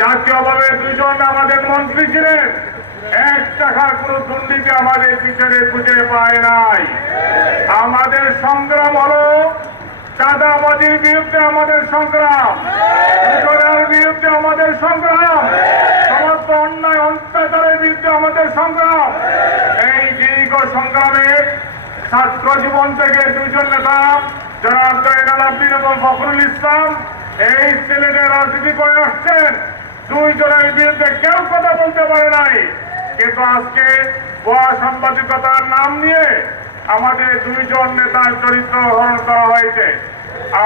জাতীয়ভাবে দুইজন আমাদের মন্ত্রী ছিলেন, 1 টাকার কোন দুর্নীতি আমাদের পিছনে খুঁজে পায় নাই। আমাদের সংগ্রাম হলো চাঁদাবাজির বিরুদ্ধে আমাদের সংগ্রাম, লুটেরার বিরুদ্ধে আমাদের সংগ্রাম, সমস্ত অন্যায় অত্যাচারের বিরুদ্ধে আমাদের সংগ্রাম। এই দীর্ঘ সংগ্রামে ছাত্র জীবন থেকে দুইজন নেতা জনাব জয়নাল আবদিন এবং ফখরুল ইসলাম এই সিলেটে রাজনীতি করে আসছেন। দুইজনের বিরুদ্ধে কেউ কথা বলতে পারে নাই, কিন্তু আজকে ভুয়া সাংবাদিকতার নাম নিয়ে আমাদের দুইজন নেতার চরিত্র হরণ করা হয়েছে।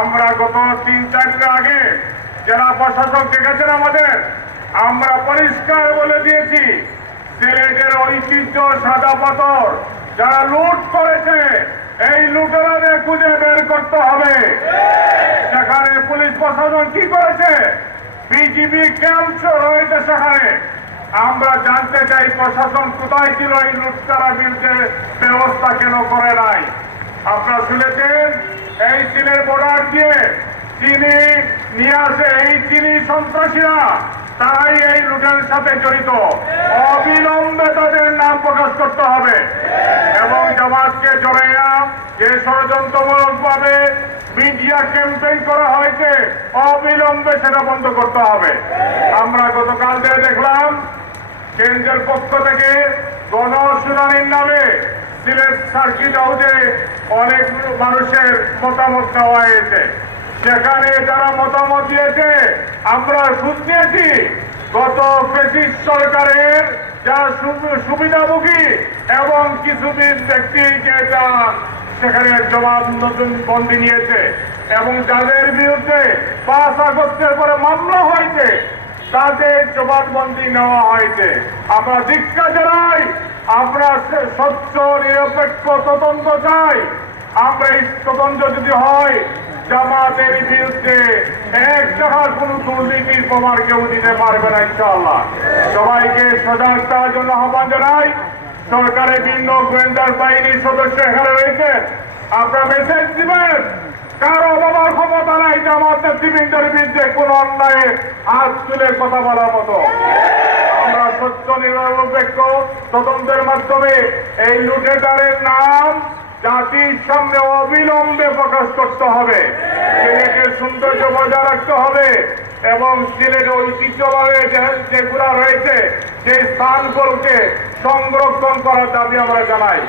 আমরা গত 3-4 দিন আগে জেলা প্রশাসক দেখেছেন আমাদের, আমরা পরিষ্কার বলে দিয়েছি সিলেটের ঐতিহ্য সাদা পাথর যারা লুট করেছে এই লুটেরাদের খুঁজে বের করতে হবে। সেখানে পুলিশ প্রশাসন কি করেছে, বিজিবি ক্যাম্প রয়েছে সেখানে। আমরা জানতে চাই প্রশাসন কোথায় ছিল, এই লুটতারা বিরুদ্ধে ব্যবস্থা কেন করে নাই? আপনারা শুনেছেন এই চীনের বর্ডার দিয়ে চিনি নিয়ে আসে, এই চিনি সন্ত্রাসীরা তারাই এই লুটের সাথে জড়িত। অবিলম্বে তাদের নাম প্রকাশ করতে হবে এবং জামাতকে জড়াইয়া যে ষড়যন্ত্রমূলক ভাবে মিডিয়া ক্যাম্পেইন করা হয়েছে অবিলম্বে সেটা বন্ধ করতে হবে। আমরা গতকাল দিয়ে দেখলাম কেন্দ্রের পক্ষ থেকে গণশুনানির নামে সিলেট সার্কিট হাউসে অনেক মানুষের মতামত নেওয়া হয়েছে। সেখানে যারা মতামত দিয়েছে আমরা শুনিয়েছি গত ফ্যাসিস্ট সরকারের যা সুবিধাভোগী এবং কিছু ব্যক্তিকে তারা সেখানে জবাব নতুন বন্দি নিয়েছে এবং যাদের বিরুদ্ধে 5 আগস্টের পরে মামলা হয়েছে তাদের জবানবন্দি নেওয়া হয়েছে। আমরা ধিক্কার জানাই, আমরা স্বচ্ছ নিরপেক্ষ তদন্ত চাই। আমরা এই তদন্ত যদি হয় জামাতের বিরুদ্ধে 1 টাকার কোন দুর্নীতির প্রমাণ কেউ দিতে পারবে না ইনশাআল্লাহ। সবাইকে সজাগ থাকার জন্য আহ্বান জানাই। সরকারের বিভিন্ন গোয়েন্দার বাহিনীর সদস্য এখানে রয়েছে, আপনারা মেসেজ দিবেন কারো বাবার ক্ষমতা নাই জামাত নেতৃবৃন্দের বিরুদ্ধে কোন অন্যায় হাত তুলে কথা বলার মতো। আমরা স্বচ্ছ নিরপেক্ষ তদন্তের মাধ্যমে এই লুটেরাদের নাম জাতির সামনে অবিলম্বে প্রকাশ করতে হবে। সিলেটের সৌন্দর্য বজায় রাখতে হবে এবং সিলেটের ঐতিহ্যভাবে যেগুলা রয়েছে সেই স্থানগুলোকে সংরক্ষণ করার দাবি আমরা জানাই।